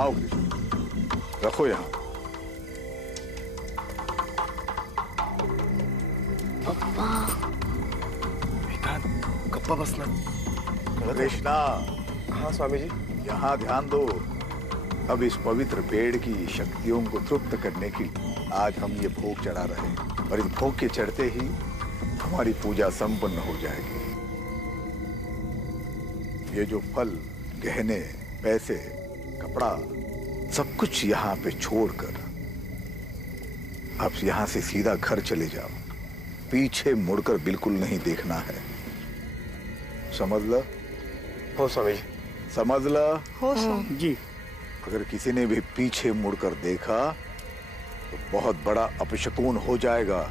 आओ कृष्ण, रखो यहाँ। गप्पा बसना। कृष्णा। हाँ स्वामी जी। यहाँ ध्यान दो। अब इस पवित्र पेड़ की शक्तियों को तृप्त करने के लिए आज हम ये भोग चढ़ा रहे हैं, और इस भोग के चढ़ते ही हमारी पूजा संपन्न हो जाएगी। ये जो फल, गहने, पैसे, कपड़ा, सब कुछ यहाँ पे छोड़कर अब यहाँ से सीधा घर चले जाओ। पीछे मुड़कर बिल्कुल नहीं देखना है, समझ लो? हो स्वामी जी। समझ लो? हो स्वामी जी। अगर किसी ने भी पीछे मुड़कर देखा तो बहुत बड़ा अपशकुन हो जाएगा।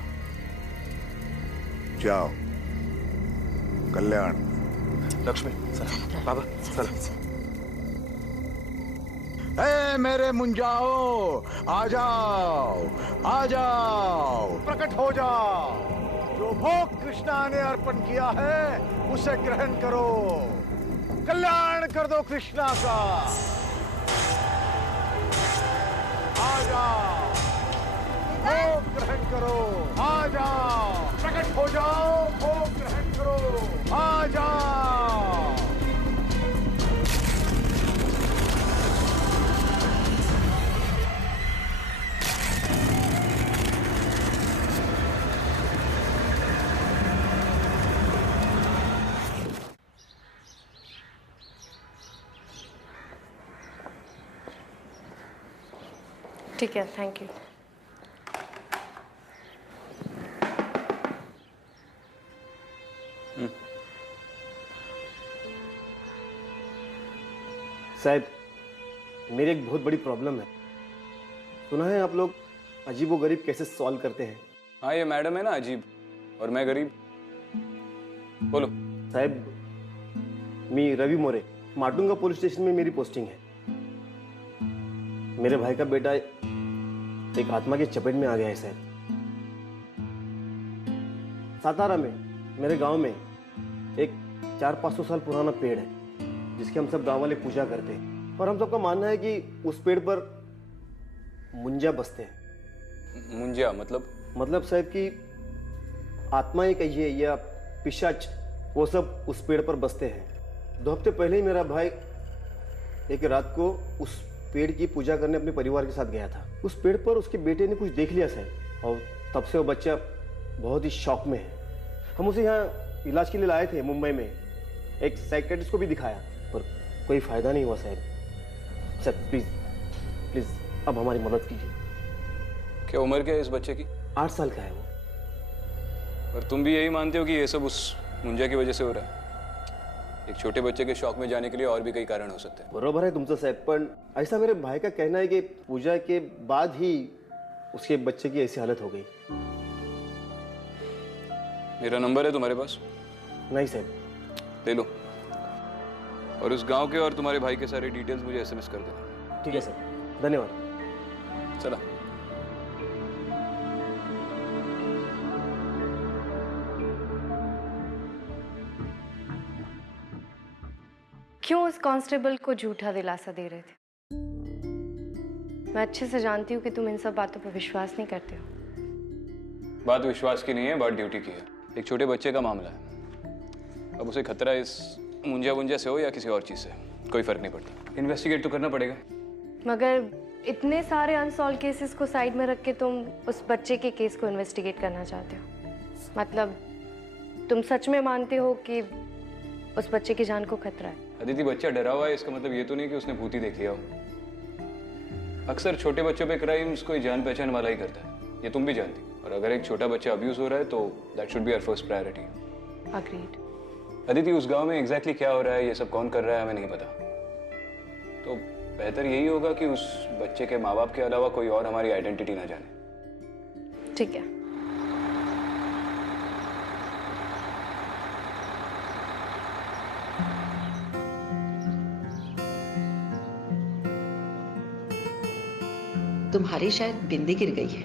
जाओ। कल्याण। लक्ष्मी सर, बाबा सर। ए मेरे मुंजाओ, आ जाओ, आ जाओ, प्रकट हो जाओ। जो भोग कृष्णा ने अर्पण किया है उसे ग्रहण करो। कल्याण कर दो कृष्णा का। आ जाओ, भोग ग्रहण करो। आ जाओ, प्रकट हो जाओ, भोग ग्रहण करो। आ जाओ। ठीक है, थैंक यू। साहब, मेरी एक बहुत बड़ी प्रॉब्लम है। सुना है आप लोग अजीब व गरीब कैसे सॉल्व करते हैं? हाँ, ये मैडम है ना अजीब, और मैं गरीब। बोलो। साहब, मी रवि मोरे, माटुंगा पुलिस स्टेशन में मेरी पोस्टिंग है। मेरे भाई का बेटा एक आत्मा की चपेट में आ गया है साहब। सातारा में मेरे गांव में एक 400-500 साल पुराना पेड़ है जिसके हम सब गांव वाले पूजा करते हैं, और हम सबका मानना है कि उस पेड़ पर मुंजा बसते हैं। मुंजिया मतलब? मतलब साहब कि आत्माएं कहिए या पिशाच, वो सब उस पेड़ पर बसते हैं। 2 हफ्ते पहले ही मेरा भाई एक रात को उस पेड़ की पूजा करने अपने परिवार के साथ गया था। उस पेड़ पर उसके बेटे ने कुछ देख लिया साहब, और तब से वो बच्चा बहुत ही शौक में है। हम उसे यहाँ इलाज के लिए लाए थे मुंबई में, एक साइकियाट्रिस्ट को भी दिखाया, पर कोई फायदा नहीं हुआ साहब। सर प्लीज प्लीज अब हमारी मदद कीजिए। क्या उम्र क्या है इस बच्चे की? 8 साल का है वो। और तुम भी यही मानते हो कि ये सब उस मुंजिया की वजह से हो रहा है? एक छोटे बच्चे के शौक में जाने के लिए और भी कई कारण हो सकते हैं। बरोबर है तुमसे साहब, पर ऐसा मेरे भाई का कहना है कि पूजा के बाद ही उसके बच्चे की ऐसी हालत हो गई। मेरा नंबर है तुम्हारे पास? नहीं साहब। ले लो, और उस गांव के और तुम्हारे भाई के सारे डिटेल्स मुझे SMS कर देना। ठीक है सर, धन्यवाद। चला। क्यों उस कांस्टेबल को झूठा दिलासा दे रहे थे? मैं अच्छे से जानती हूँ कि तुम इन सब बातों पर विश्वास नहीं करते हो। बात विश्वास की नहीं है, बात ड्यूटी की है। एक छोटे बच्चे का मामला है। अब उसे खतरा इस मुंजिया से हो या किसी और चीज से, कोई फर्क नहीं पड़ता। इन्वेस्टिगेट तो करना पड़ेगा। मगर इतने सारे अनसॉल्व केसेस को साइड में रख के तुम उस बच्चे के केस को इन्वेस्टिगेट करना चाहते हो? मतलब तुम सच में मानते हो कि उस बच्चे की जान को खतरा है? अदिति, बच्चा डरा हुआ है, इसका मतलब ये तो नहीं कि उसने भूत देख लिया हो। अक्सर छोटे बच्चों पे क्राइम्स कोई जान पहचान वाला ही करता है, ये तुम भी जानती हो। और अगर एक छोटा बच्चा अब्यूज हो रहा है तो that should be our first priority. Agreed. Aditi, उस गांव में एग्जैक्टली क्या हो रहा है, ये सब कौन कर रहा है, हमें नहीं पता। तो बेहतर यही होगा कि उस बच्चे के माँ बाप के अलावा कोई और हमारी आइडेंटिटी ना जाने। ठीक है। तुम्हारी शायद बिंदी गिर गई है,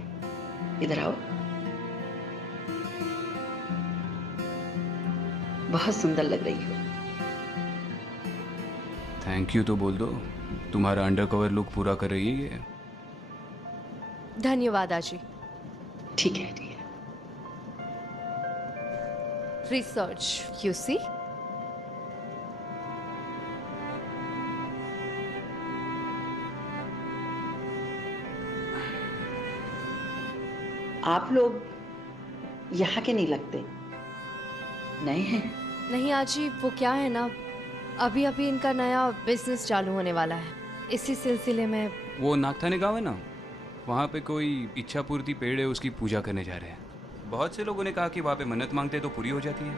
इधर आओ। बहुत सुंदर लग रही हो। थैंक यू तो बोल दो, तुम्हारा अंडरकवर लुक पूरा कर रही है ये। धन्यवाद आजी। ठीक है ठीक है। Research you see. आप लोग यहाँ के नहीं लगते, नए हैं। नहीं आजी, वो क्या है ना, अभी अभी इनका नया बिजनेस चालू होने वाला है, इसी सिलसिले में। वो नागथाने गाँव है ना, वहाँ पे कोई इच्छा पूर्ति पेड़ है, उसकी पूजा करने जा रहे हैं। बहुत से लोगों ने कहा कि वहाँ पे मन्नत मांगते तो पूरी हो जाती है।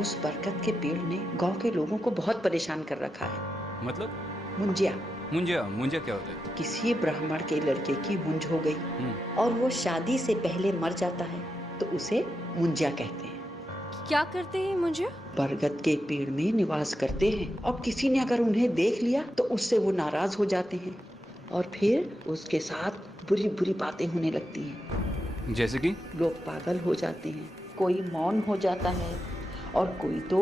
उस बरगद के पेड़ ने गांव के लोगों को बहुत परेशान कर रखा है। मतलब? मुंजिया। मुंजिया? मुंजिया क्या होता है? किसी ब्राह्मण के लड़के की मुंज हो गई और वो शादी से पहले मर जाता है तो उसे मुंजिया कहते हैं। क्या करते हैं मुंजिया? बरगद के पेड़ में निवास करते हैं और किसी ने अगर उन्हें देख लिया तो उससे वो नाराज हो जाते हैं और फिर उसके साथ बुरी बुरी बातें होने लगती हैं। जैसे कि? लोग पागल हो जाते हैं, कोई मौन हो जाता है और कोई तो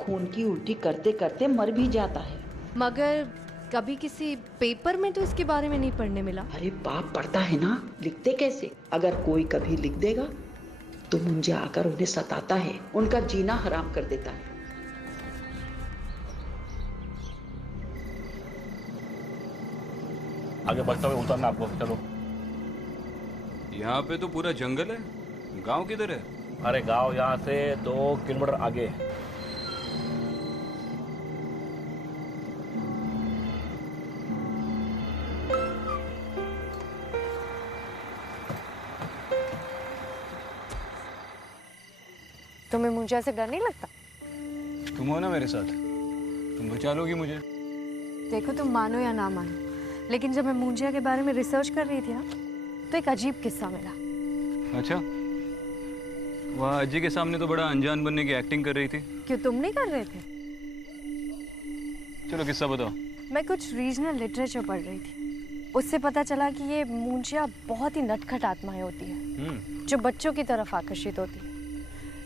खून की उल्टी करते करते मर भी जाता है। मगर कभी किसी पेपर में तो इसके बारे में नहीं पढ़ने मिला। अरे पाप पड़ता है ना, लिखते कैसे? अगर कोई कभी लिख देगा तो मुंजिया आकर उन्हें सताता है, उनका जीना हराम कर देता है। आगे बढ़ते हुए उतरना आपको, चलो। यहाँ पे तो पूरा जंगल है, गांव किधर है? अरे गांव यहाँ से 2 किलोमीटर आगे है। तुम्हें मुंजिया से डर नहीं लगता? तुम हो ना मेरे साथ, तुम बचा लोगी मुझे। देखो, तुम मानो या ना मानो, लेकिन जब मैं मुंजिया के बारे में रिसर्च कर रही थी ना, तो एक अजीब किस्सा मिला। अच्छा, वहाँ अज्जी के सामने तो बड़ा अनजान बनने की एक्टिंग कर रही थी। क्यों, तुम नहीं कर रहे थे? चलो किस्सा बताओ। मैं कुछ रीजनल लिटरेचर पढ़ रही थी, उससे पता चला कि ये मुंजिया बहुत ही नटखट आत्माएं होती है जो बच्चों की तरफ आकर्षित होती है।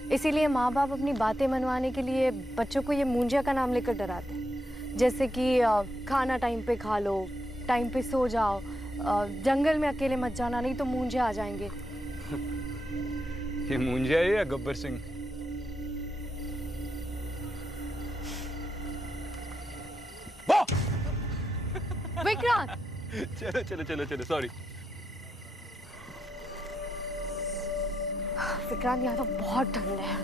इसीलिए माँ बाप अपनी बातें मनवाने के लिए बच्चों को ये मुंजिया का नाम लेकर डराते हैं, जैसे कि खाना टाइम पे खा लो, टाइम पे सो जाओ, जंगल में अकेले मत जाना नहीं तो मुंजिया आ जाएंगे। ये मुंजिया है या गब्बर सिंह? विक्रांत! चलो चलो चलो चलो, सॉरी। विक्रांत, यहाँ तो बहुत ठंड है।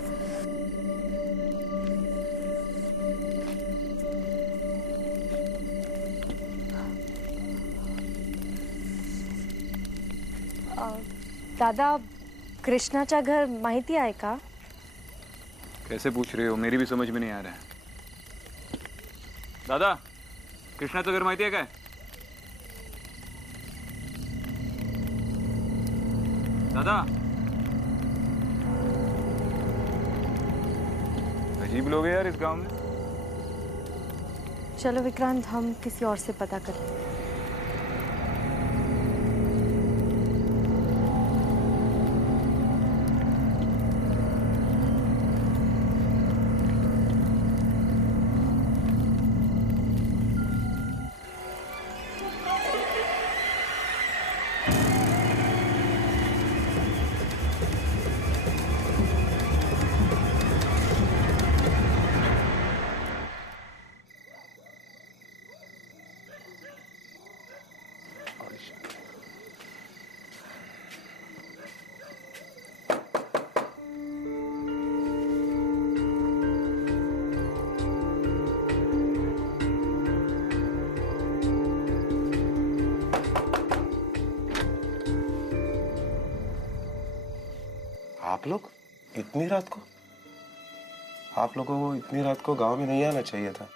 दादा, कृष्णाचा घर माहिती आहे का? कैसे पूछ रहे हो, मेरी भी समझ में नहीं आ रहा है। दादा, कृष्णाचं घर माहिती आहे काय? दादा, अजीब लोग हैं यार इस गांव में। चलो विक्रांत, हम किसी और से पता कर लें। आप लोग इतनी रात को? आप लोगों को इतनी रात को गांव में नहीं आना चाहिए था।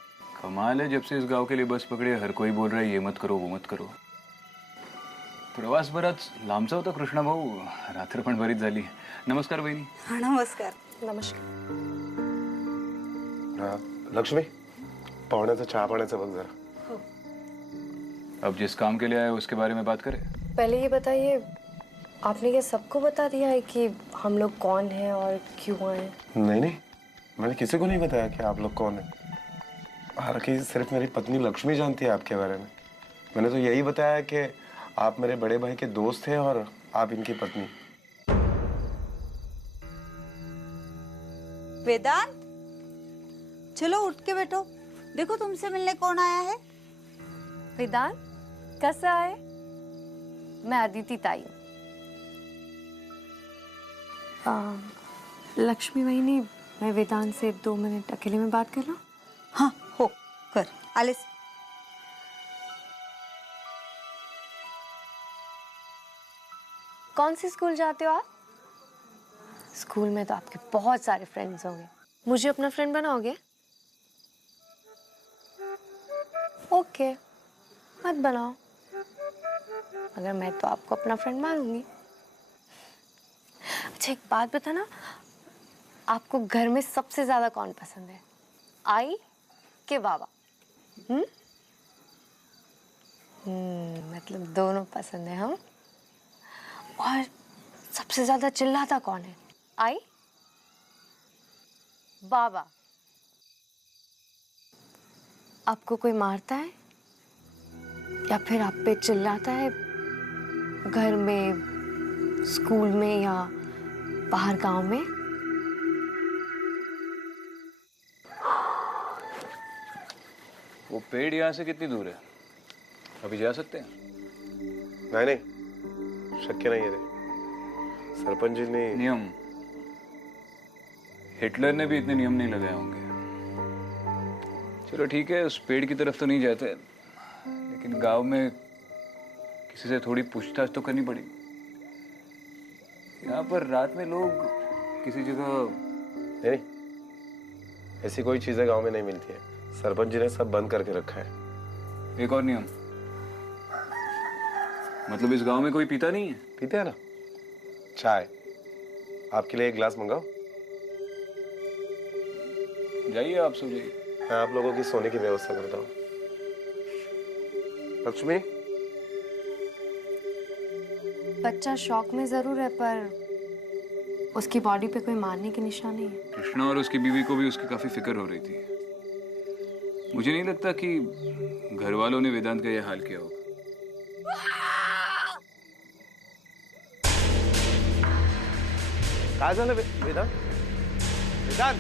कमाल है, जब से इस गांव के लिए बस पकड़े हर कोई बोल रहा है ये मत करो वो मत करो। प्रवास बराच लांबचा होता कृष्णा भाऊ, रात्र पण बरीच झाली। नमस्कार बहिणी। हाँ नमस्कार। नमस्कार। लक्ष्मी, पाहुण्याचं चहा पाण्याचं बघ जरा। अब जिस काम के लिए आए उसके बारे में बात करें। पहले ये बताइए, आपने क्या सबको बता दिया है कि हम लोग कौन हैं और क्यों आए? नहीं नहीं, मैंने किसी को नहीं बताया कि आप लोग कौन है। हालांकि सिर्फ मेरी पत्नी लक्ष्मी जानती है आपके बारे में। मैंने तो यही बताया कि आप मेरे बड़े भाई के दोस्त थे और आप इनकी पत्नी। वेदांत, चलो उठ के बैठो। देखो तुमसे मिलने कौन आया है। वेदांत, कैसा है? मैं अदिति ताई हूँ। लक्ष्मी वहीनी, मैं वेदांत से 2 मिनट अकेले में बात कर लूं? हाँ, हो कर आलिस। कौन सी स्कूल जाते हो आप? स्कूल में तो आपके बहुत सारे फ्रेंड्स होंगे, मुझे अपना फ्रेंड बनाओगे? ओके, मत बनाओ, अगर मैं तो आपको अपना फ्रेंड मानूंगी। अच्छा एक बात बताना, आपको घर में सबसे ज्यादा कौन पसंद है, आई के बाबा? मतलब दोनों पसंद है हम। और सबसे ज्यादा चिल्लाता कौन है, आई बाबा? आपको कोई मारता है या फिर आप पे चिल्लाता है घर में, स्कूल में या बाहर गांव में? वो पेड़ यहाँ से कितनी दूर है? अभी जा सकते हैं? नहीं, शक्य नहीं है रे। सरपंच जी ने नियम, हिटलर ने भी इतने नियम नहीं लगाए होंगे। चलो ठीक है, उस पेड़ की तरफ तो नहीं जाते, लेकिन गांव में किसी से थोड़ी पूछताछ तो करनी पड़ेगी। यहाँ पर रात में लोग किसी जगह नहीं, ऐसी कोई चीजें गांव में नहीं मिलती है। सरपंच जी ने सब बंद करके रखा है। एक और नियम, मतलब इस गांव में कोई पीता नहीं है? पीते हैं ना चाय। आपके लिए 1 गिलास मंगाओ? जाइए, आप सो जाइए। मैं आप लोगों की सोने की व्यवस्था करता हूँ। लक्ष्मी, बच्चा शौक में जरूर है, पर उसकी बॉडी पे कोई मारने के निशान नहीं है। कृष्णा और उसकी बीवी को भी उसकी काफी फिक्र हो रही थी। मुझे नहीं लगता कि घर वालों ने वेदांत का यह हाल किया होगा। काय झालं वेदांत? वेदांत,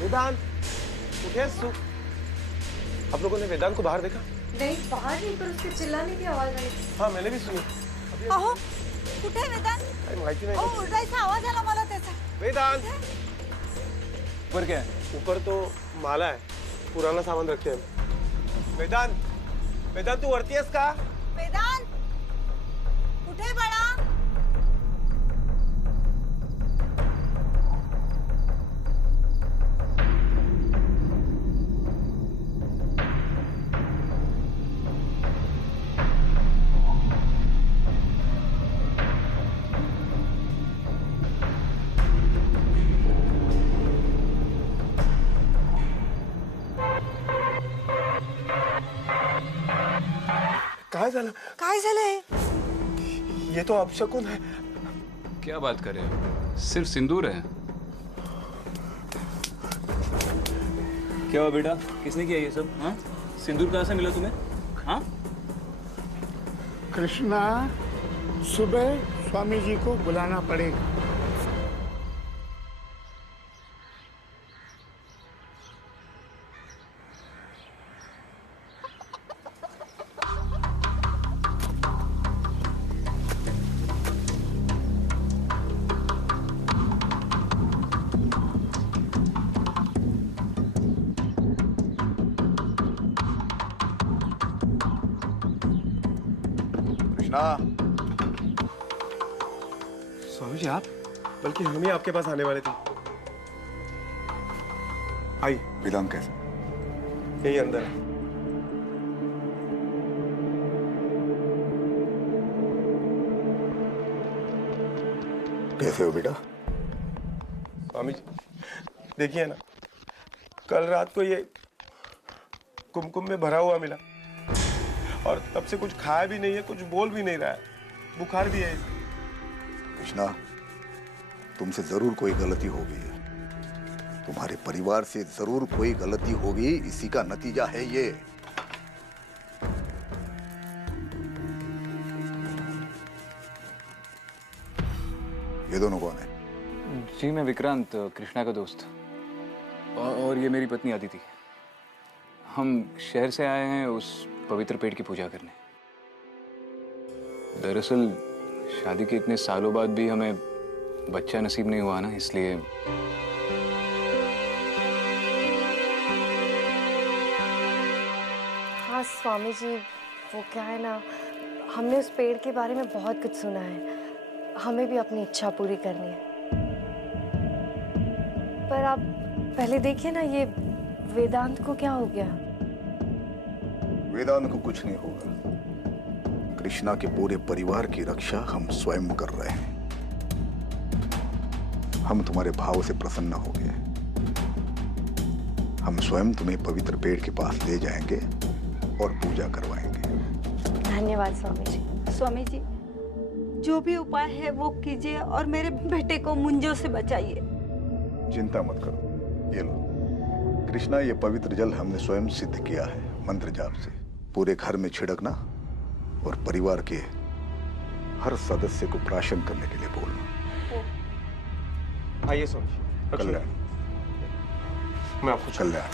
वेदांत, कुठे आहेस तू? आप लोगों ने वेदांत को बाहर देखा? नहीं, बाहर नहीं, पर उसके चिल्लाने की आवाज आई। हाँ, मैंने भी सुनी। अहो, कुठे आहे वेदांत? काही माहिती नाही। अहो, ओरडायचा आवाज आला मला त्याचा। वेदांत, ऊपर क्या है? ऊपर तो माला है, पुराना सामान रखे हैं। वेदांत, वेदांत तू वरती आहेस का? वेदांत, कुठे आहे बाळा? काय झालंय? ये तो अपशकुन है। क्या बात कर रहे हो? सिर्फ सिंदूर है। क्या हुआ बेटा, किसने किया ये सब? हाँ, सिंदूर कहाँ से मिला तुम्हें? हाँ, कृष्णा, सुबह स्वामी जी को बुलाना पड़ेगा। स्वामी जी, आप? बल्कि हम ही आपके पास आने वाले थे। आई, वेदांत कैसे? यही अंदर है। कैसे हो बेटा? स्वामी जी, देखिए ना, कल रात को ये कुमकुम में भरा हुआ मिला और तब से कुछ खाया भी नहीं है, कुछ बोल भी नहीं रहा है, बुखार भी है। कृष्णा, तुमसे जरूर कोई गलती होगी, तुम्हारे परिवार से जरूर कोई गलती होगी, इसी का नतीजा है ये। ये दोनों कौन है? जी मैं विक्रांत, कृष्णा का दोस्त, और ये मेरी पत्नी आदिति। हम शहर से आए हैं उस पवित्र पेड़ की पूजा करने। दरअसल शादी के इतने सालों बाद भी हमें बच्चा नसीब नहीं हुआ ना, इसलिए। हाँ स्वामी जी, वो क्या है ना, हमने उस पेड़ के बारे में बहुत कुछ सुना है, हमें भी अपनी इच्छा पूरी करनी है। पर आप पहले देखिए ना, ये वेदांत को क्या हो गया? वेदांत को कुछ नहीं होगा। कृष्णा के पूरे परिवार की रक्षा हम स्वयं कर रहे हैं। हम तुम्हारे भाव से प्रसन्न हो गए। हम स्वयं तुम्हें पवित्र पेड़ के पास ले जाएंगे और पूजा करवाएंगे। धन्यवाद स्वामी जी। स्वामी जी, जो भी उपाय है वो कीजिए और मेरे बेटे को मुंजों से बचाइए। चिंता मत करो, ये लो कृष्णा, ये पवित्र जल हमने स्वयं सिद्ध किया है मंत्र जाप से। पूरे घर में छिड़कना और परिवार के हर सदस्य को प्राशन करने के लिए बोलना। आइए स्वामी। कल्याण, मैं आपको कल्याण।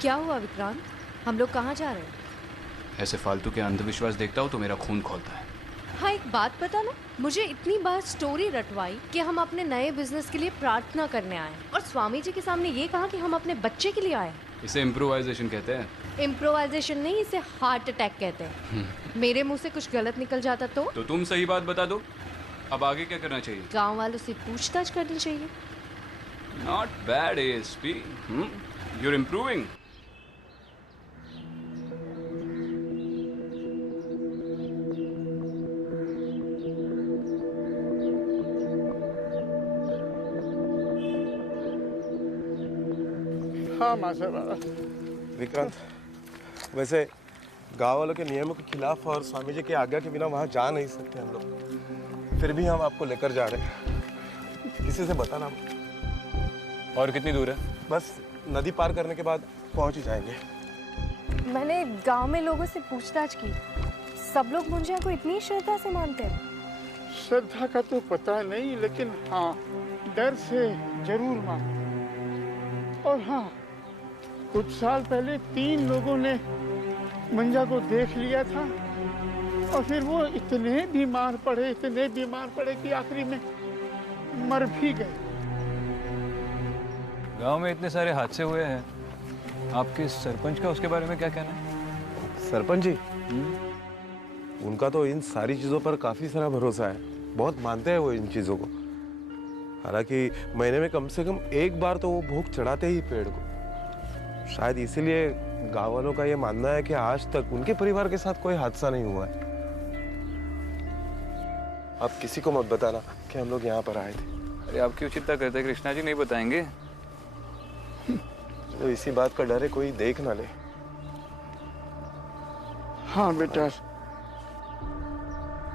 क्या हुआ विक्रांत, हम लोग कहाँ जा रहे हैं? ऐसे फालतू के अंधविश्वास देखता हूँ तो मेरा खून खौलता है। हाँ एक बात पता ना, मुझे इतनी बार स्टोरी रटवाई कि हम अपने नए बिजनेस के लिए प्रार्थना करने आए और स्वामी जी के सामने ये कहा कि हम अपने बच्चे के लिए आए। इसे इम्प्रोवाइजेशन कहते हैं। इम्प्रोवाइजेशन नहीं, इसे हार्ट अटैक कहते हैं। मेरे मुंह से कुछ गलत निकल जाता तो तुम सही बात बता दो। अब आगे क्या करना चाहिए? गांव वालों से पूछताछ करनी चाहिए। Not bad ASP, you're improving. हाँ मास्टर बाबा। विक्रांत, वैसे गांव वालों के नियमों के खिलाफ और स्वामी जी की आज्ञा के बिना वहां जा नहीं सकते हम लोग, फिर भी हम आपको लेकर जा रहे हैं। किसी से बताना। और कितनी दूर है? बस नदी पार करने के बाद पहुंच ही जाएंगे। मैंने गांव में लोगों से पूछताछ की, सब लोग मुंजिया को इतनी श्रद्धा से मानते हैं। श्रद्धा का तो पता नहीं, लेकिन हाँ डर से जरूर मानो। और हाँ, कुछ साल पहले 3 लोगों ने मंजा को देख लिया था और फिर वो इतने बीमार पड़े कि आखिरी में मर भी गए। गांव में इतने सारे हादसे हुए हैं, आपके सरपंच का उसके बारे में क्या कहना है? सरपंच जी, उनका तो इन सारी चीजों पर काफी सारा भरोसा है, बहुत मानते हैं वो इन चीजों को। हालांकि महीने में कम से कम एक बार तो वो भोग चढ़ाते ही पेड़ को। शायद इसीलिए गांव वालों का ये मानना है कि आज तक उनके परिवार के साथ कोई हादसा नहीं हुआ है। आप किसी को मत बताना कि हम लोग यहाँ पर आए थे। अरे आप क्यों चिंता करते हैं, कृष्णा जी नहीं बताएंगे। तो इसी बात का डर है कोई देख ना ले। हाँ बेटा,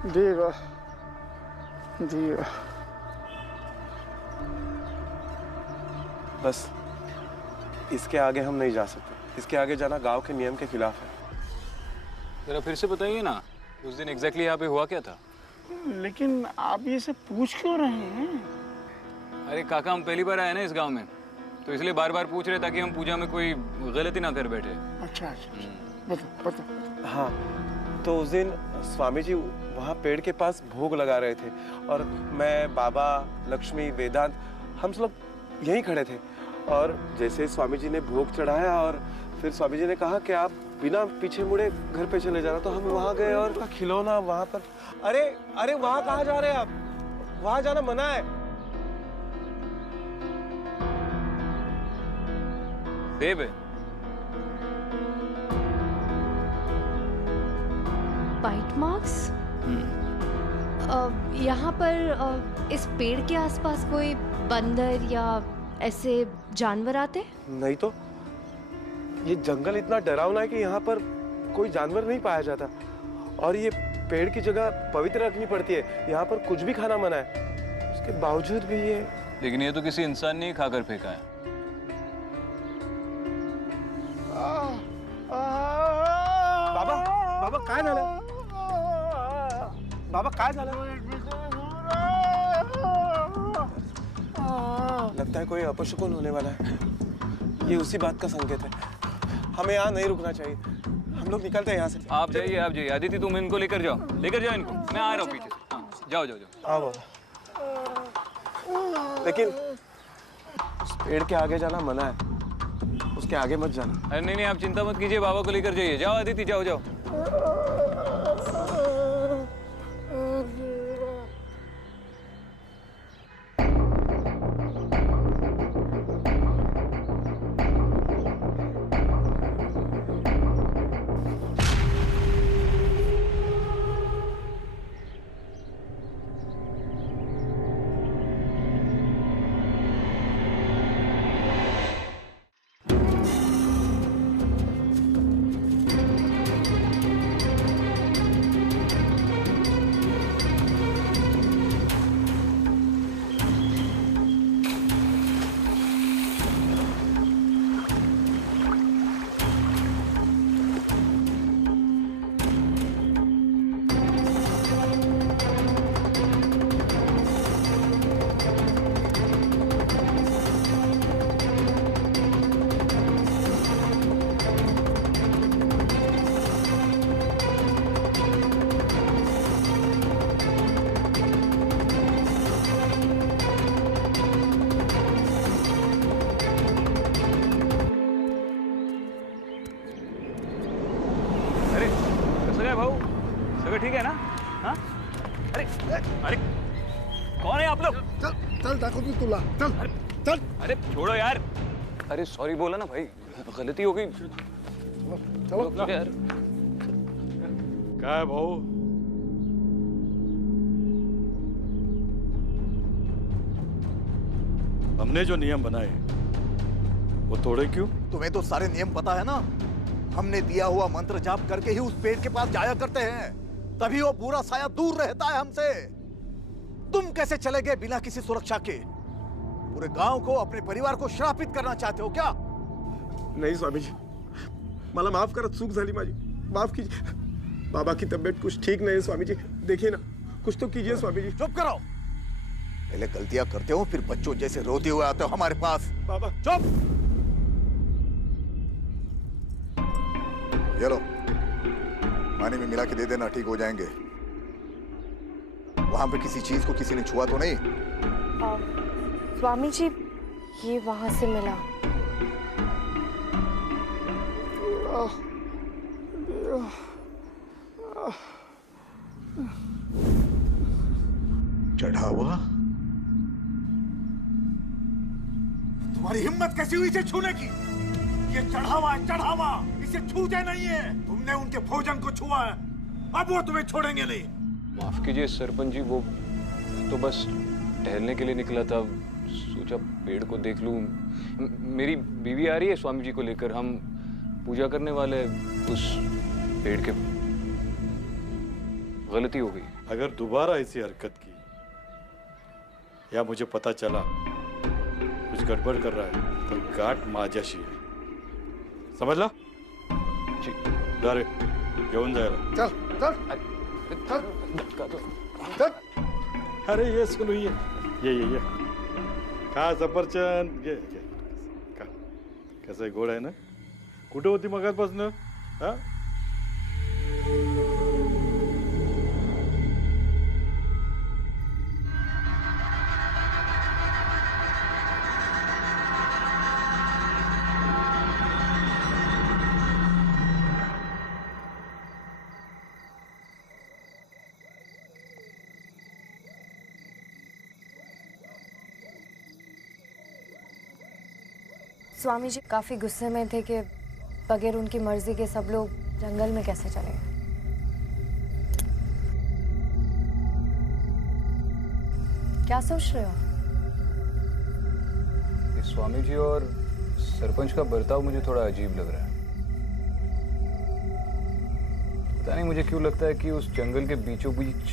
देवा देवा। बस इसके आगे हम नहीं जा सकते। इसके आगे जाना गांव के नियम के खिलाफ है। जरा फिर से बताइए ना, उस दिन एग्जैक्टली यहाँ पे हुआ क्या था? लेकिन आप ये सब पूछ क्यों रहे हैं? अरे काका, हम पहली बार आए ना इस गांव में, तो इसलिए बार बार पूछ रहे ताकि हम पूजा में कोई गलती ना कर बैठे। अच्छा, बताओ। हाँ, तो उस दिन स्वामी जी वहाँ पेड़ के पास भोग लगा रहे थे और मैं, बाबा, लक्ष्मी, वेदांत, हम सब लोग यहीं खड़े थे। और जैसे स्वामी जी ने भोग चढ़ाया और फिर स्वामी जी ने कहा कि आप बिना पीछे मुड़े घर पे चले जाना, तो हम वहाँ गए और खिलौना वहाँ पर। अरे वहाँ कहाँ जा रहे हैं आप? वहाँ जाना मना है। देव है। Bite marks? यहाँ पर इस पेड़ के आसपास कोई बंदर या ऐसे जानवर आते? नहीं तो, ये जंगल इतना डरावना है कि यहाँ पर कोई जानवर नहीं पाया जाता। और ये पेड़ की जगह पवित्र रखनी पड़ती है, यहाँ पर कुछ भी खाना मना है, उसके बावजूद भी ये। लेकिन ये तो किसी इंसान ने ही खाकर फेंका है। बाबा, बाबा काय झालं? बाबा काय झालं? लगता है कोई अपशकुन होने वाला है। ये उसी बात का संकेत है। हमें यहाँ नहीं रुकना चाहिए। हम लोग निकलते हैं यहाँ से। आप जाइए, आप जाइए। आदित्य तुम इनको लेकर जाओ इनको। मैं आ रहा हूँ पीछे से। हाँ, जाओ जाओ जाओ। हाँ बाबा। लेकिन उस पेड़ के आगे जाना मना है, उसके आगे मत जाना। अरे नहीं, आप चिंता मत कीजिए, बाबा को लेकर जाइए। जाओ आदित्य, जाओ जाओ। ठीक है ना? हाँ? अरे अरे कौन है आप लोग? चल चल दाखव मी तुला, चल चल। अरे छोड़ो यार। अरे सॉरी बोला ना भाई, गलती हो गई। चलो यार। क्या है भाऊ? हमने जो नियम बनाए वो तोड़े क्यों? तुम्हें तो सारे नियम पता है ना। हमने दिया हुआ मंत्र जाप करके ही उस पेड़ के पास जाया करते हैं, तभी वो बुरा साया दूर रहता है हमसे। तुम कैसे चले गए बिना किसी सुरक्षा के? पूरे गांव को, अपने परिवार को श्रापित करना चाहते हो क्या? नहीं स्वामी जी, मला माफ करा, चूक झाली माझी, माफ कीजिए। बाबा की तबीयत कुछ ठीक नहीं है स्वामी जी, देखिए ना, कुछ तो कीजिए स्वामी जी। चुप करो। पहले गलतियां करते हो, फिर बच्चों जैसे रोते हुए आते हो हमारे पास। बाबा चुप। ये लो, पानी में मिला के दे देना, ठीक हो जाएंगे। वहां पे किसी चीज को किसी ने छुआ तो नहीं? स्वामी जी, ये वहां से मिला। चढ़ावा? तुम्हारी हिम्मत कैसी हुई इसे छूने की? ये चढ़ावा है, चढ़ावा, इसे छूते नहीं है। तुमने उनके भोजन को छुआ है, अब वो तुम्हें छोड़ेंगे नहीं। माफ कीजिए सरपंच जी, वो तो बस टहलने के लिए निकला था, सोचा पेड़ को देख लूं। मेरी बीवी आ रही है स्वामी जी को लेकर, हम पूजा करने वाले उस पेड़ के। गलती हो गई। अगर दोबारा ऐसी हरकत की या मुझे पता चला कुछ गड़बड़ कर रहा है तो गाठ माझ्याशी है, समझला? जा रे, घेऊन जायला। चल चल चल। अरे ये सुनो, ये खा सफरचंद, ये खा। कसं गोड आहे ना? कुठे होती मगाचपासून? हा? स्वामी जी काफी गुस्से में थे कि बगैर उनकी मर्जी के सब लोग जंगल में कैसे चले गए। क्या सोच रहे हो? स्वामी जी और सरपंच का बर्ताव मुझे थोड़ा अजीब लग रहा है। पता नहीं मुझे क्यों लगता है कि उस जंगल के बीचों बीच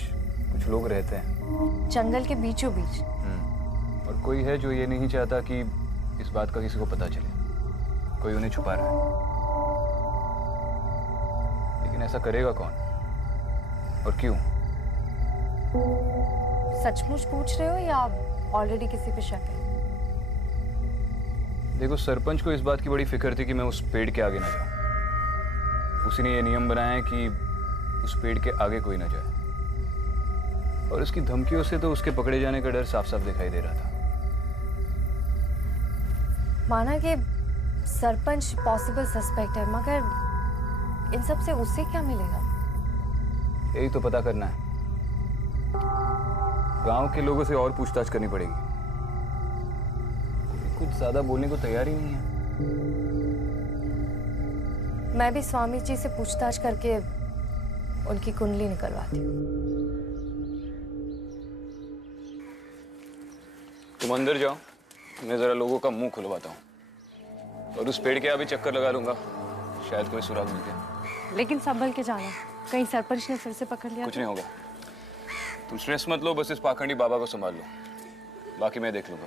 कुछ लोग रहते हैं। जंगल के बीचों बीच? और कोई है जो ये नहीं चाहता कि इस बात का किसी को पता चले, कोई उन्हें छुपा रहा है। लेकिन ऐसा करेगा कौन और क्यों? सचमुच पूछ रहे हो या ऑलरेडी किसी पे शक है? देखो, सरपंच को इस बात की बड़ी फिक्र थी कि मैं उस पेड़ के आगे ना जाऊं। उसी ने ये नियम बनाया है कि उस पेड़ के आगे कोई ना जाए, और उसकी धमकियों से तो उसके पकड़े जाने का डर साफ साफ दिखाई दे रहा था। माना कि सरपंच पॉसिबल सस्पेक्ट है, मगर इन सब से उससे क्या मिलेगा? यही तो पता करना है। गांव के लोगों से और पूछताछ करनी पड़ेगी। कोई कुछ ज्यादा बोलने को तैयार ही नहीं है। मैं भी स्वामी जी से पूछताछ करके उनकी कुंडली निकलवाती हूँ। तुम अंदर जाओ, मैं जरा लोगों का मुंह खुलवाता हूँ, और उस पेड़ के अभी चक्कर लगा लूंगा, शायद कोई सुराग मिल जाए। लेकिन संभल के जाना, कहीं सरपंच ने फिर से पकड़ लिया। कुछ नहीं होगा, तुम स्ट्रेस मत लो, बस इस पाखंडी बाबा को संभाल लो, बाकी मैं देख लूंगा।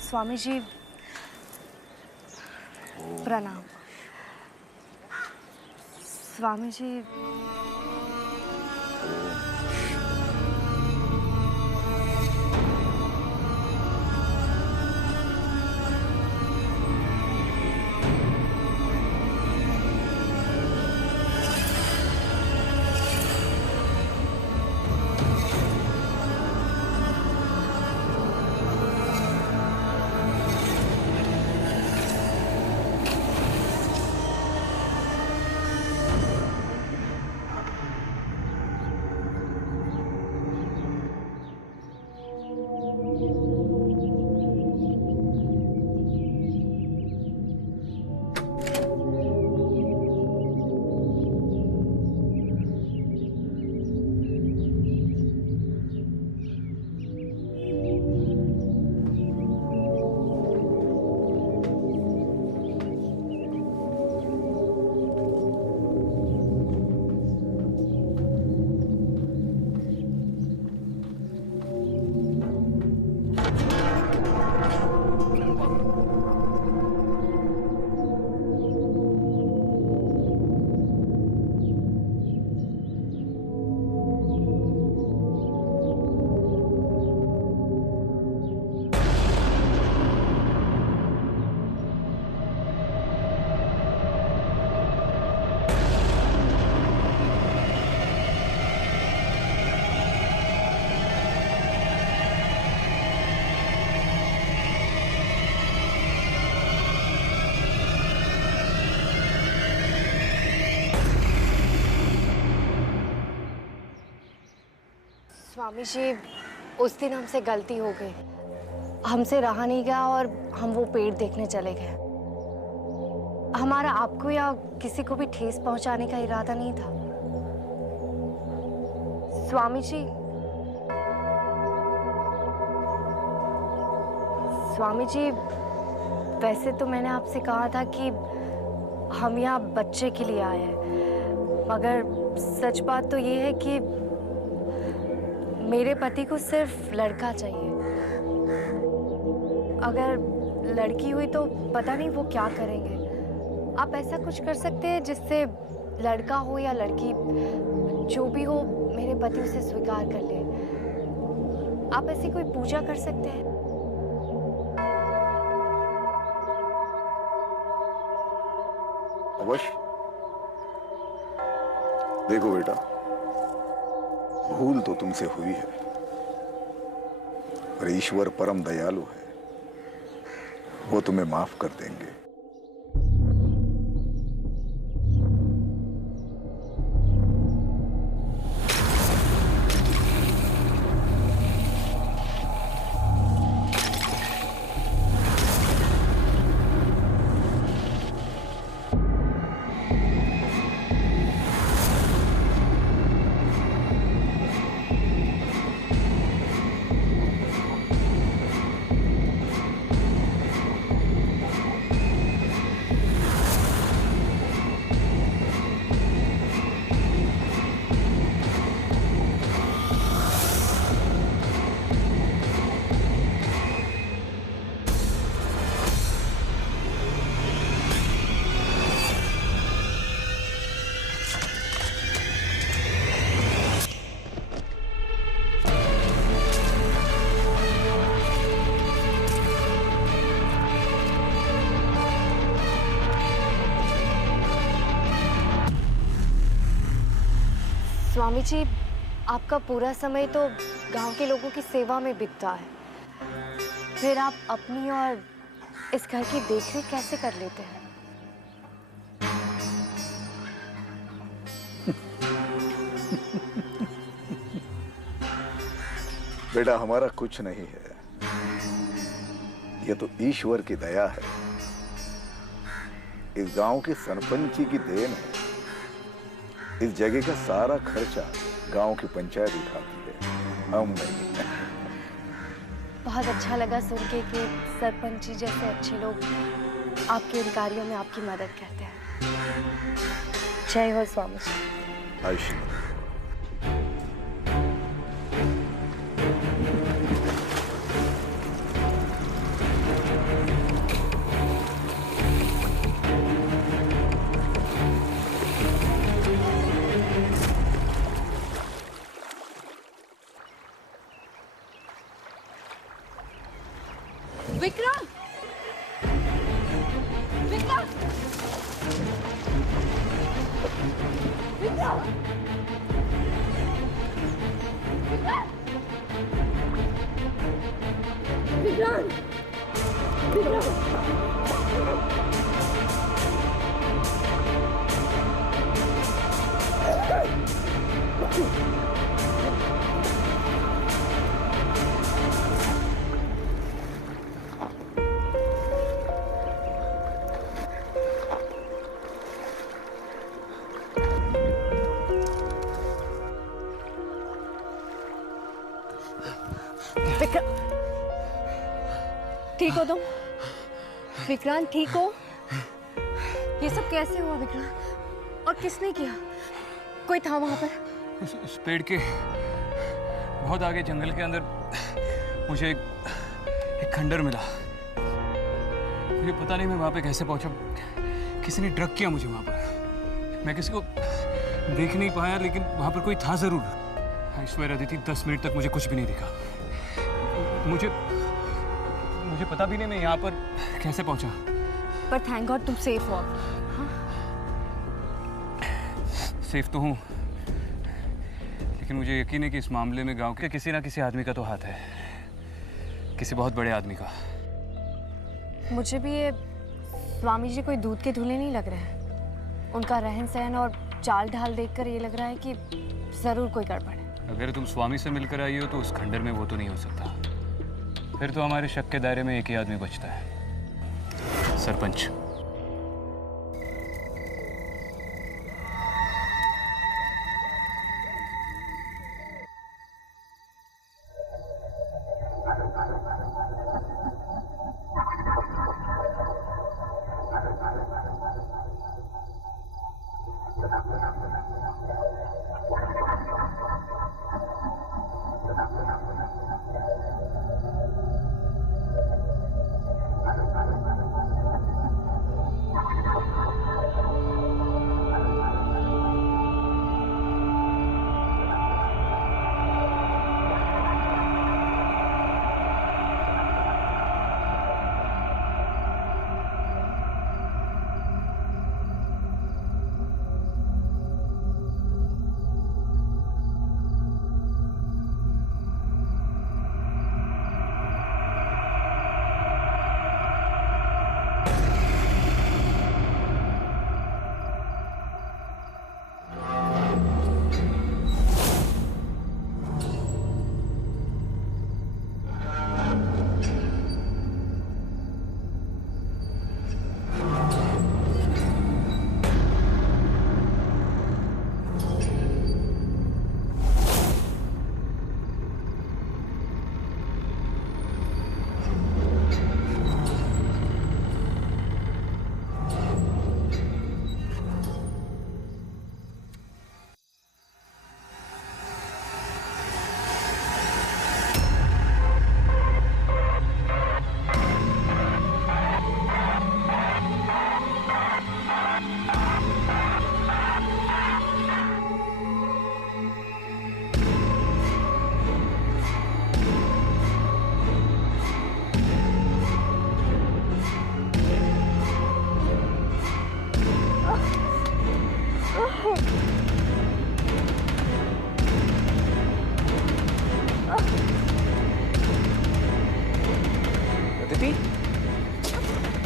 स्वामी जी प्रणाम। स्वामी जी स्वामी जी, उस दिन हमसे गलती हो गई, हमसे रहा नहीं गया और हम वो पेड़ देखने चले गए। हमारा आपको या किसी को भी ठेस पहुंचाने का इरादा नहीं था। स्वामी जी, स्वामी जी, वैसे तो मैंने आपसे कहा था कि हम यहाँ बच्चे के लिए आए हैं, मगर सच बात तो ये है कि मेरे पति को सिर्फ लड़का चाहिए। अगर लड़की हुई तो पता नहीं वो क्या करेंगे। आप ऐसा कुछ कर सकते हैं जिससे लड़का हो या लड़की, जो भी हो, मेरे पति उसे स्वीकार कर ले। आप ऐसी कोई पूजा कर सकते हैं? अवश्य। देखो बेटा, भूल तो तुमसे हुई है, पर ईश्वर परम दयालु है, वो तुम्हें माफ कर देंगे। स्वामी जी, आपका पूरा समय तो गांव के लोगों की सेवा में बीतता है, फिर आप अपनी और इस घर की देखरेख कैसे कर लेते हैं? बेटा, हमारा कुछ नहीं है, यह तो ईश्वर की दया है। इस गांव के सरपंच जी की देन है। इस जगह का सारा खर्चा गांव की पंचायत उठाती है, हम नहीं। बहुत अच्छा लगा सुन के कि सरपंच जी जैसे अच्छे लोग आपके इन कार्यों में आपकी मदद करते हैं। जय हो स्वामी जी। आयुष्मान। विक्रम! विक्रम! विक्रम! विक्रम! ठीक हो तुम? विक्रांत ठीक हो? ये सब कैसे हुआ विक्रांत? और किसने किया? कोई था वहां पर? उस पेड़ के बहुत आगे जंगल के अंदर मुझे एक खंडर मिला। मुझे पता नहीं मैं वहां पे कैसे पहुंचा। किसी ने ड्रग किया मुझे वहां पर। मैं किसी को देख नहीं पाया, लेकिन वहां पर कोई था जरूर। आई स्वेयर अदिति, 10 मिनट तक मुझे कुछ भी नहीं दिखा। मुझे पता भी नहीं मैं यहाँ पर कैसे पहुंचा। पर थैंक गॉड तुम सेफ हो। सेफ तो हूँ, लेकिन मुझे यकीन है कि इस मामले में गांव के किसी ना किसी आदमी का तो हाथ है, किसी बहुत बड़े आदमी का। मुझे भी ये स्वामी जी कोई दूध के धुले नहीं लग रहे हैं। उनका रहन सहन और चाल ढाल देखकर ये लग रहा है कि जरूर कोई गड़बड़ है। अगर तुम स्वामी से मिलकर आई हो तो उस खंडर में वो तो नहीं हो सकता। फिर तो हमारे शक के दायरे में एक ही आदमी बचता है, सरपंच।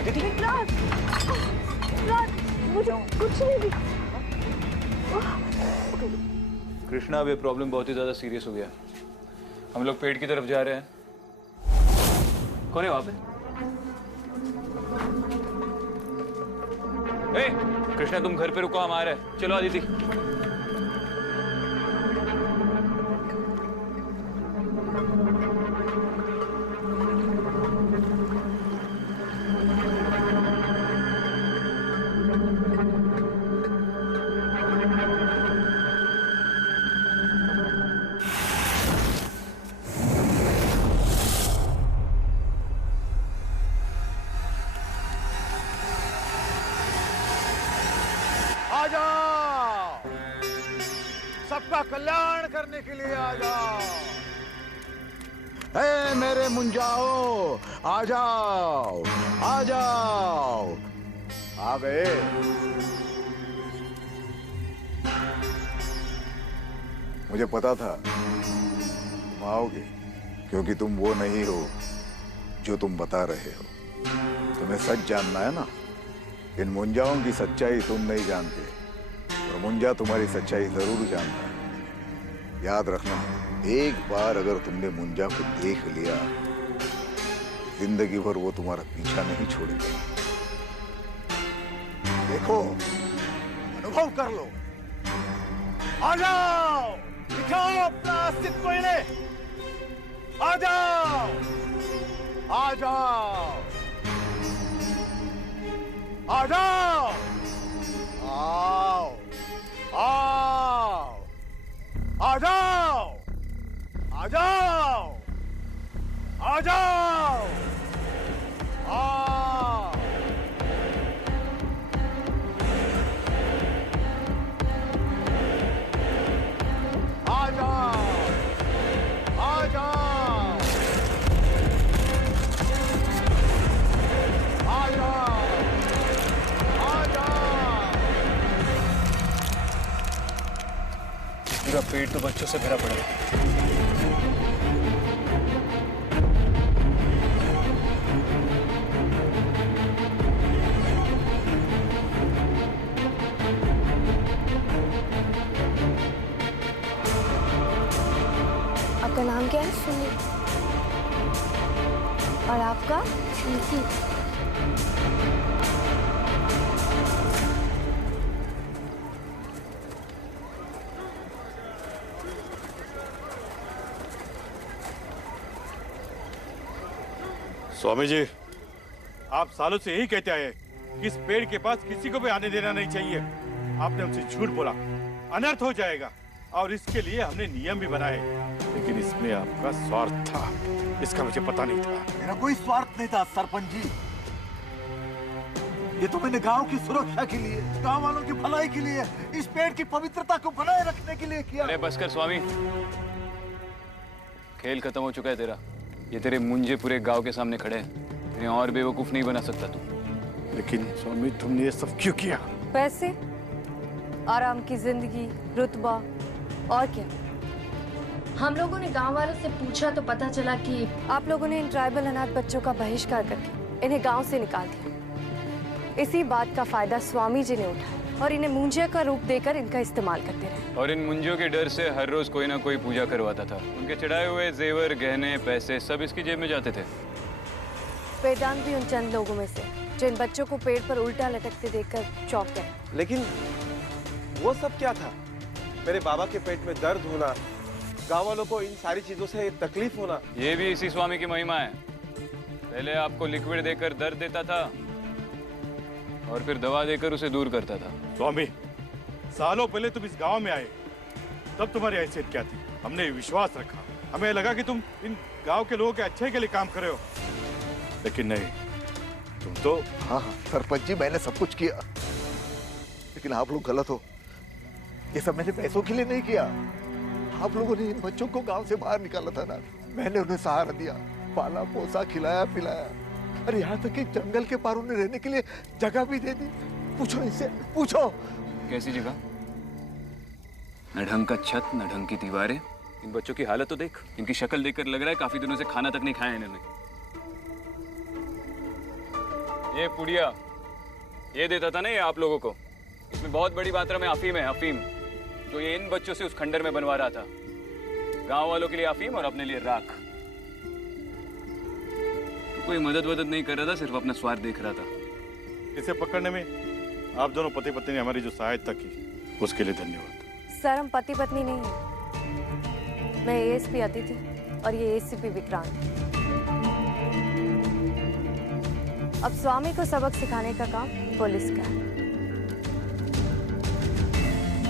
विक्रांत, मुझे कुछ नहीं दिखा। कृष्णा, अब ये प्रॉब्लम बहुत ही ज्यादा सीरियस हो गया। हम लोग पेड़ की तरफ जा रहे हैं। कौन है वहां पे? ए, कृष्णा तुम घर पे रुको, हम आ रहे हैं। चलो आदिति। आ जाओ, सबका कल्याण करने के लिए आ जाओ। हे मेरे मुंजाओ, आ जाओ, आ जाओ। आ गए। मुझे पता था तुम आओगे, क्योंकि तुम वो नहीं हो जो तुम बता रहे हो। तुम्हें सच जानना है ना। इन मुंजाओं की सच्चाई तुम नहीं जानते, और मुंजा तुम्हारी सच्चाई जरूर जानता है। याद रखना, एक बार अगर तुमने मुंजा को देख लिया, जिंदगी भर वो तुम्हारा पीछा नहीं छोड़ेगा। देखो, अनुभव कर लो। आ जाओ, दिखाओ अपना अस्तित्व इन्हें। आ जाओ, आ जाओ, आ जाओ, आओ, आओ, आ जाओ, आ जाओ, आ जाओ, आओ। आ जाओ, आ जाओ, आ जाओ, आ जाओ। पूरा पेट तो बच्चों से भरा पड़ा है। आपका नाम क्या है? सुनी। और आपका? शिल्पी। स्वामी जी, आप सालों से यही कहते आए कि इस पेड़ के पास किसी को भी आने देना नहीं चाहिए। आपने उनसे झूठ बोला, अनर्थ हो जाएगा, और इसके लिए हमने नियम भी बनाए, लेकिन इसमें आपका स्वार्थ था। इसका मुझे पता नहीं था। मेरा कोई स्वार्थ नहीं था सरपंच जी। ये तो मैंने गांव की सुरक्षा के लिए, गांव वालों की भलाई के लिए, इस पेड़ की पवित्रता को बनाए रखने के लिए किया। अरे बस कर स्वामी, खेल खत्म हो चुका है तेरा। ये तेरे मुंजे पूरे गांव के सामने खड़े हैं। इन्हें और बेवकूफ नहीं बना सकता तू। लेकिन स्वामी, तुमने ये सब क्यों किया? पैसे, आराम की जिंदगी, रुतबा, और क्या? हम लोगों ने गांव वालों से पूछा तो पता चला कि आप लोगों ने इन ट्राइबल अनाथ बच्चों का बहिष्कार करके इन्हें गांव से निकाल दिया। इसी बात का फायदा स्वामी जी ने उठाया और इन्हें मुंजिया का रूप देकर इनका इस्तेमाल करते रहे। और इन मुंजियों के डर से हर रोज कोई ना कोई पूजा करवाता था। उनके चढ़ाए हुए जेवर, गहने, पैसे सब इसकी जेब में जाते थे। वेदांत भी उन चंद लोगों में से जो इन बच्चों को पेड़ पर उल्टा लटकते देखकर चौंक गए। लेकिन वो सब क्या था? मेरे बाबा के पेट में दर्द होना, गाँव वालों को इन सारी चीजों से तकलीफ होना, ये भी इसी स्वामी की महिमा है। पहले आपको लिक्विड देकर दर्द देता था और फिर दवा देकर उसे दूर करता था। स्वामी, सालों पहले तुम इस गांव में आए, तब तुम्हारी हैसियत क्या थी? हमने विश्वास रखा, हमें लगा कि तुम इन गांव के लोगों के अच्छे के लिए काम कर रहे हो, लेकिन नहीं, तुम तो। हाँ सरपंच जी, मैंने सब कुछ किया, लेकिन आप लोग गलत हो। ये सब मैंने पैसों के लिए नहीं किया। आप लोगों ने इन बच्चों को गांव से बाहर निकाला था ना, मैंने उन्हें सहारा दिया, पाला पोसा, खिलाया पिलाया, और यहाँ तक कि जंगल के पार उन्हें रहने के लिए जगह भी दे दी। पूछो इनसे, पूछो। कैसी जगह? न ढंग का छत, न ढंग की दीवारें। इन बच्चों की हालत तो देख। इनकी शक्ल देखकर लग रहा है काफी दिनों से खाना तक नहीं खाया इन्होंने। ये पुड़िया ये देता था ना ये आप लोगों को, इसमें बहुत बड़ी मात्रा में अफीम है, अफीम जो ये इन बच्चों से उस खंडर में बनवा रहा था। गांव वालों के लिए अफीम और अपने लिए राख। तो कोई मदद वदद नहीं कर रहा था, सिर्फ अपना स्वार्थ देख रहा था। इसे पकड़ने में आप दोनों पति पत्नी ने हमारी जो सहायता की उसके लिए धन्यवाद। सर हम पति पत्नी नहीं हैं। मैं एएसपी अदिति और ये एसीपी विक्रांत। अब स्वामी को सबक सिखाने का काम पुलिस का है।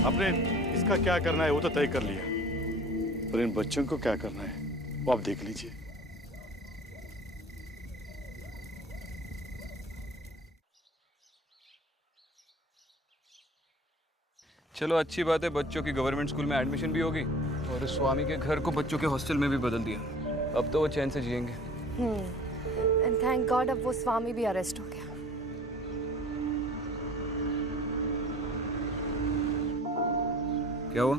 आपने इसका क्या करना है वो तो तय कर लिया, पर इन बच्चों को क्या करना है वो आप देख लीजिए। चलो अच्छी बात है, बच्चों की गवर्नमेंट स्कूल में एडमिशन भी होगी और स्वामी के घर को बच्चों के हॉस्टल में भी बदल दिया। अब तो वो चैन से जिएंगे। एंड थैंक गॉड अब वो स्वामी भी अरेस्ट हो गया। क्या हुआ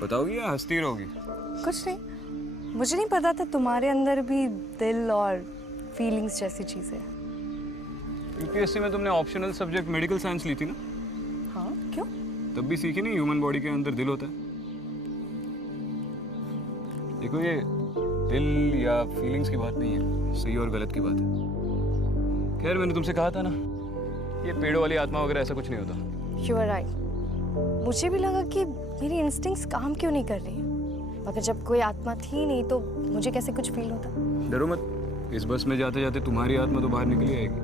बताओगी या हंसती रहोगी? कुछ नहीं, मुझे नहीं पता था तुम्हारे अंदर भी दिल और फीलिंग्स जैसी चीजें। यूपीएससी में तुमने ऑप्शनल सब्जेक्ट मेडिकल साइंस ली थी ना? हाँ क्यों? तब भी सीखी नहीं ह्यूमन बॉडी के अंदर दिल होता है। देखो ये दिल या फीलिंग्स की बात नहीं है, सही और गलत की बात है। खैर मैंने तुमसे कहा था ना, ये पेड़ों वाली आत्मा वगैरह ऐसा कुछ नहीं होता। You are right. मुझे भी लगा कि मेरी इंस्टिंक्ट्स काम क्यों नहीं कर रही हैं, मगर जब कोई आत्मा थी नहीं तो मुझे कैसे कुछ फील होता। डरो मत, इस बस में जाते जाते तुम्हारी आत्मा तो बाहर निकली आएगी।